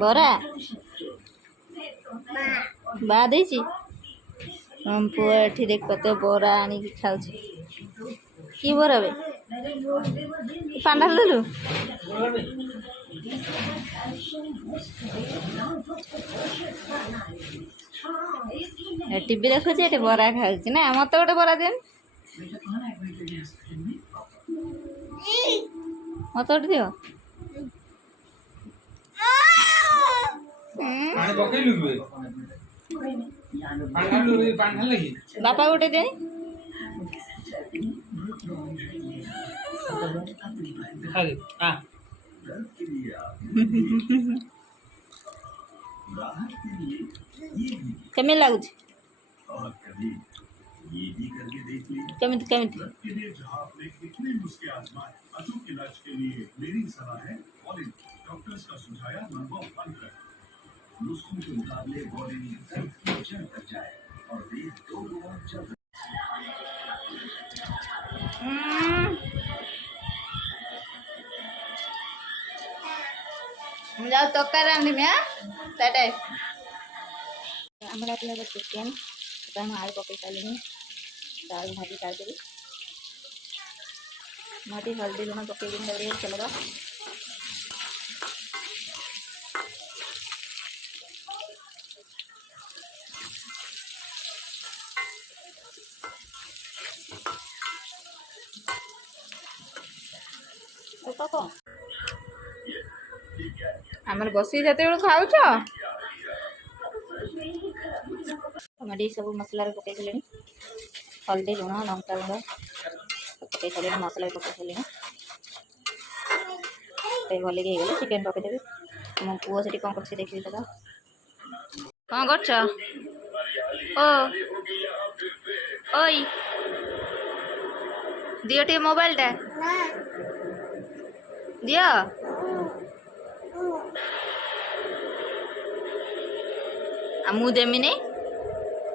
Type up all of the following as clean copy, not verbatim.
ବରା ବା ଦେଇଛି। ପୁଅ ଏଠି ଦେଖ ତ ବରା ଆଣିକି ଖାଉଛି। କି ବରା ବେ ପାଣ୍ଡା ଦେଲୁ? ଟିଭି ଦେଖୁଛି ଏଠି ବରା ଖାଉଛି ନା। ମତେ ଗୋଟେ ବରା ଦିଅନି, ମତେ ଗୋଟେ ଦିଅ। ବାପା ଗୋଟେ ଦିଅନି। କେମିତି ଲାଗୁଛି? କେମିତି କେମିତି? ମୁଁ ଯାଉ ତରକାରୀ ରାନ୍ଧିମି। ସେଟା ଆମର ଆସିଲା ଚିକେନ୍, ସେଥିପାଇଁ ମୁଁ ଆଳୁ ପକାଇ ସାରିଲିଣି। ଆଳୁ ଭାଜି ସାରିଦେବି। ମୁଁ ଟିକେ ହଳଦୀ ଲୁଣ ପକାଇକିନି ତାପରେ ତେଲର ଆମର ବସିକି ଯେତେବେଳେ ଖାଉଛ ଟମାଟୋ ସବୁ ମସଲାରେ ପକାଇ ସାରିଲିଣି। ହଳଦୀ ଲୁଣ ଲଙ୍କା ଗୁଣ୍ଡ ପକାଇ ସାରିଲିଣି, ମସଲା ବି ପକାଇ ସାରିଲିଣି। ଭଲକି ହେଇଗଲେ ଚିକେନ୍ ପକାଇଦେବି। ମୋ ପୁଅ ସେଠି କ'ଣ କରୁଛି ଦେଖିବି ତ। କ'ଣ କରୁଛ? ଓଇ ଦିଅ ଟିକେ ମୋବାଇଲଟା ଦିଅ। ମୁଁ ଦେମିନି,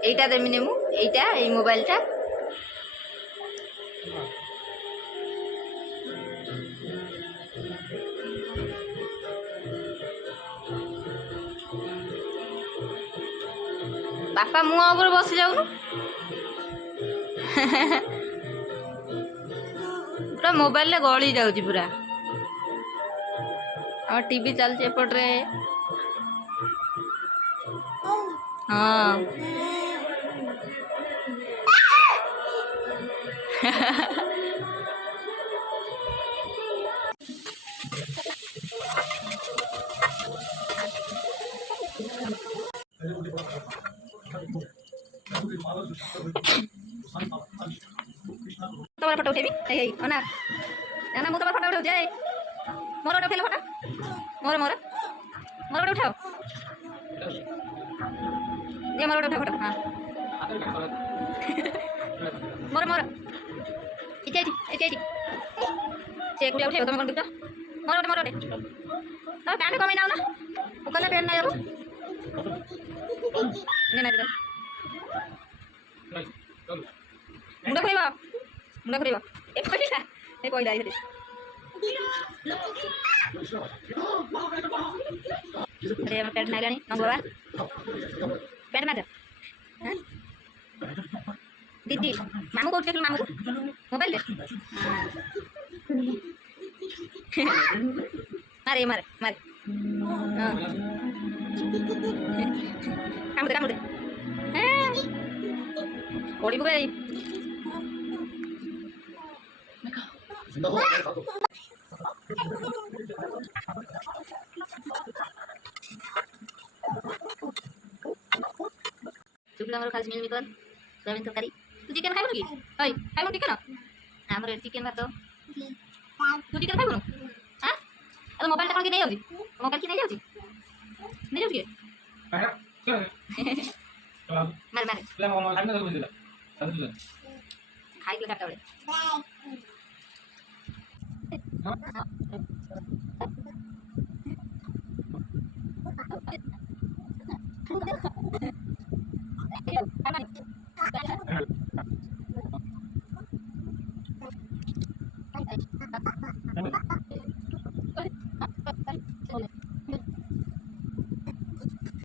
এইটা দেমিনি, ମୁଁ এইটা এই মোবাইলটা। ବାପା ମୁହଁ ଉପରେ ବସି ଯାଉନୁ। ପୁରା ମୋବାଇଲରେ ଗଳି ଯାଉଛି ପୁରା। ଆମ ଟିଭି ଚାଲିଛି ଏପଟରେ। ହଁ ତମର ଫଟୋ ଉଠେଇବି। ଅନା ନା ମୁଁ ତମର ଫଟୋ ଉଠଉଛି। ମୋର ଗୋଟେ ଉଠେଇଲ ଫଟୋ। ମୋର ମୋର ମୋର ଗୋଟେ ଉଠାଅ। ମୋର ଗୋଟେ ଉଠାଅ ଫଟୋ। ହଁ ମୋର ମୋର ଏଠି ଏଠି ଏଠି ଏଠି ସେ ଏକୁଟିଆ ଉଠେଇବ। ତମେ କ'ଣ ଦେଖୁଛ? ମୋର ଗୋଟେ ମୋର ଗୋଟେ। ତମେ ପ୍ୟାଣ୍ଟ କମେଇ ନାও ନା। ମୁଁ କହିଲେ ପ୍ୟାଣ୍ଟ ନାଇଁ ବାବୁ ମୁଣ୍ଡ ଘୁରେଇବ, ମୁଣ୍ଡ ଘୁରେଇବ। ଏ ପଇସା ଏ ପଇଲା ଏଇଠି। ପ୍ୟାଣ୍ଟ ନାଇଲାଣି ନଙ୍ଗ ବାବା। ପ୍ୟାଣ୍ଟ ମାର ଦିଦି। ମାମୁଁ କୋଉଠି ଦେଖିଲୁ? ମାମୁଁ ମୋବାଇଲରେ ମାରେ ମାରେ ମାରେ। କାମୁଡେ କାମୁଡେ ପଡ଼ିବୁ ଭାଇ। শুক্লা আমার খাস মিলমিকর সয়াবিন তরকারি। তুই চিকেন খাইবু কি? ওই খাইবু চিকেন? আমার চিকেন ভাত। তুই চিকেন খাইবু? হ্যাঁ তো মোবাইলটা কোন কি নেই যাଉଛି? মোবাইল কি নেই যাଉଛି? নেই যাଉଛି কি? মারে মারে ଖାଇକି ଚାରିଟା ବେଳେ।